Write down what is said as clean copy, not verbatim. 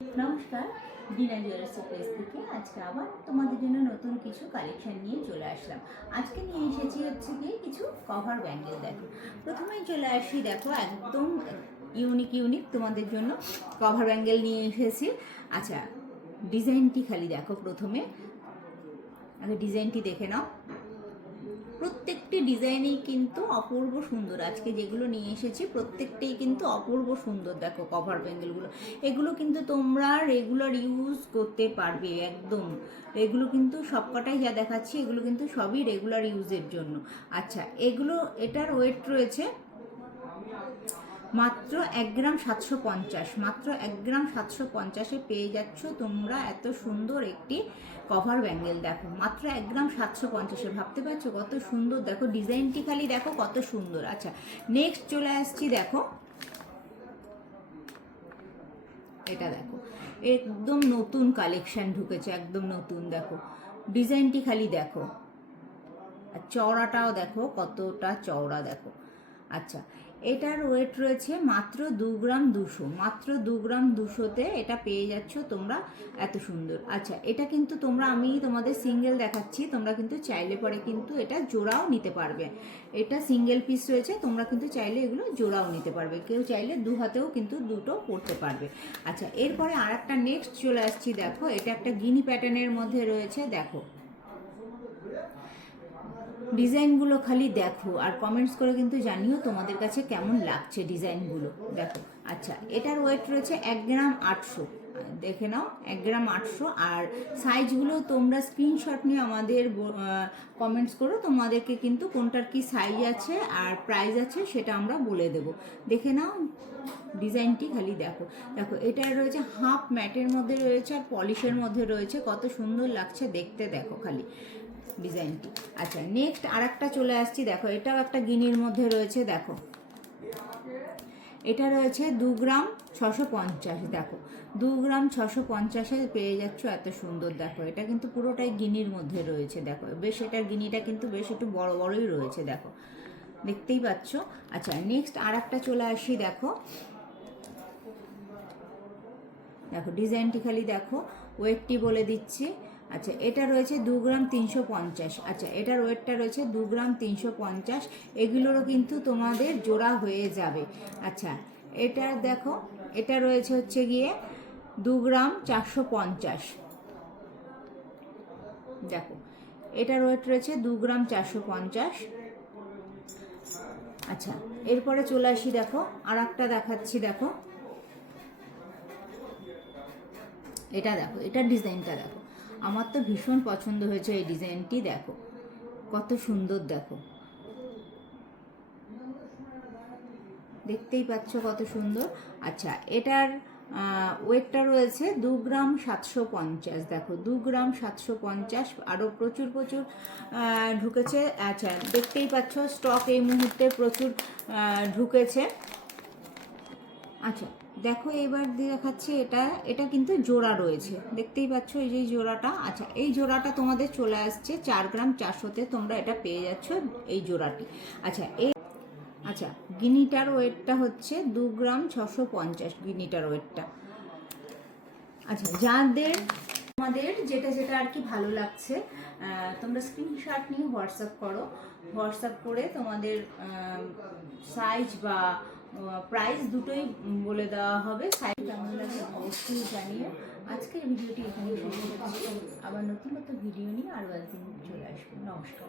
নমস্কার, dinner jewellers place থেকে আজকে আবার তোমাদের জন্য নতুন কিছু কালেকশন নিয়ে চলে আসলাম। আজকে নিয়ে এসেছি হচ্ছে গিয়ে কিছু কভার ব্যাঙ্গেল। দেখো, প্রথমেই চলে আসি, দেখো একদম ইউনিক তোমাদের জন্য কভার ব্যাঙ্গেল নিয়ে এসেছি। আচ্ছা, ডিজাইনটি খালি দেখো, প্রথমে আগে ডিজাইনটি দেখে নাও। প্রত্যেকটি ডিজাইনেই কিন্তু অপূর্ব সুন্দর। আজকে যেগুলো নিয়ে এসেছি প্রত্যেকটাই কিন্তু অপূর্ব সুন্দর। দেখো কভার ব্যাঙ্গেলগুলো, এগুলো কিন্তু তোমরা রেগুলার ইউজ করতে পারবে একদম। এগুলো কিন্তু সবকটাই যা দেখাচ্ছি এগুলো কিন্তু সবই রেগুলার ইউজের জন্য। আচ্ছা, এগুলো এটার ওয়েট রয়েছে মাত্র 1 গ্রাম 750। মাত্র 1 গ্রাম 750-এ পেয়ে যাচ্ছ তোমরা এত সুন্দর একটি কভার ব্যাঙ্গেল। দেখো মাত্র 1 গ্রাম 750-এ, ভাবতে পারছো কত সুন্দর। দেখো ডিজাইনটি খালি দেখো কত সুন্দর। আচ্ছা, নেক্সট চলে আসছি, দেখো এটা দেখো একদম নতুন কালেকশন ঢুকেছে, একদম নতুন। দেখো ডিজাইনটি খালি দেখো, আর চওড়াটাও দেখো কতটা চওড়া। দেখো আচ্ছা, এটার ওয়েট রয়েছে মাত্র 2 গ্রাম 200। মাত্র 2 গ্রাম 200-তে এটা পেয়ে যাচ্ছ তোমরা এত সুন্দর। আচ্ছা, এটা কিন্তু তোমরা, আমি তোমাদের সিঙ্গেল দেখাচ্ছি, তোমরা কিন্তু চাইলে পরে কিন্তু এটা জোড়াও নিতে পারবে। এটা সিঙ্গেল পিস রয়েছে, তোমরা কিন্তু চাইলে এগুলো জোড়াও নিতে পারবে, কেউ চাইলে দু হাতেও কিন্তু দুটো পরতে পারবে। আচ্ছা, এরপরে আর একটা নেক্সট চলে আসছি। দেখো এটা একটা গিনি প্যাটার্নের মধ্যে রয়েছে। দেখো ডিজাইনগুলো খালি দেখো আর কমেন্টস করে কিন্তু জানিও তোমাদের কাছে কেমন লাগছে ডিজাইনগুলো। দেখো আচ্ছা, এটার ওয়েট রয়েছে 1 গ্রাম 800। দেখে নাও 1 গ্রাম 800। আর সাইজগুলো তোমরা স্ক্রিনশট নিয়ে আমাদের কমেন্টস করো, তোমাদেরকে কিন্তু কোনটার কি সাইজ আছে আর প্রাইস আছে সেটা আমরা বলে দেব। দেখে নাও ডিজাইনটি খালি দেখো। দেখো এটা রয়েছে হাফ ম্যাটের মধ্যে রয়েছে আর পলিশের মধ্যে রয়েছে, কত সুন্দর লাগছে দেখতে। দেখো খালি ডিজাইনটি। আচ্ছা, নেক্সট আর একটা চলে আসছি। দেখো এটাও একটা গিনির মধ্যে রয়েছে। দেখো এটা রয়েছে 2 গ্রাম 650। দেখো 2 গ্রাম 650-এ পেয়ে যাচ্ছ এত সুন্দর। দেখো এটা কিন্তু পুরোটাই গিনির মধ্যে রয়েছে। দেখো বেশ, এটার গিনিটা কিন্তু বেশ একটু বড় বড়ই রয়েছে, দেখো দেখতেই পাচ্ছ। আচ্ছা, নেক্সট আর একটা চলে আসি। দেখো দেখো ডিজাইনটি খালি দেখো, ওয়েটটি বলে দিচ্ছি। আচ্ছা, এটা রয়েছে 2 গ্রাম 350। আচ্ছা, এটার ওয়েটটা রয়েছে 2 গ্রাম 350। এগুলোরও কিন্তু তোমাদের জোড়া হয়ে যাবে। আচ্ছা, এটার দেখো এটা রয়েছে হচ্ছে গিয়ে 2 গ্রাম 450। দেখো এটার ওয়েট রয়েছে 2 গ্রাম 450। আচ্ছা, এরপরে চলে আসি। দেখো আর একটা দেখাচ্ছি। দেখো এটা দেখো, এটার ডিজাইনটা দেখো, আমার তো ভীষণ পছন্দ হয়েছে এই ডিজাইনটি। দেখো কত সুন্দর, দেখো দেখতেই পাচ্ছ কত সুন্দর। আচ্ছা, এটার ওয়েটটা রয়েছে 2 গ্রাম 750। দেখো 2 গ্রাম 750, আরও প্রচুর ঢুকেছে। আচ্ছা, দেখতেই পাচ্ছ স্টক এই মুহূর্তে প্রচুর ঢুকেছে। আচ্ছা দেখো, এবার দেখাচ্ছি এটা, এটা কিন্তু জোড়া রয়েছে, দেখতেই পাচ্ছ এই যে জোড়াটা। আচ্ছা, এই জোড়াটা তোমাদের চলে আসছে 4 গ্রাম 400-তে, তোমরা এটা পেয়ে যাচ্ছ এই জোড়াটি। আচ্ছা আচ্ছা, গিনিটার ওয়েটটা হচ্ছে 2 গ্রাম 650, গিনিটার ওয়েটটা। আচ্ছা, যাদের তোমাদের যেটা যেটা আর কি ভালো লাগছে তোমরা স্ক্রিনশট নিয়ে হোয়াটসঅ্যাপ করো। হোয়াটসঅ্যাপ করে তোমাদের সাইজ বা প্রাইস দুটোই বলে দেওয়া হবে। সাইজ কেমন লাগে অবশ্যই জানিও। আজকের ভিডিওটি এখানে শেষ করছি, আবার নতুন ভিডিও নিয়ে আরও একদিন চলে আসবো। নমস্কার।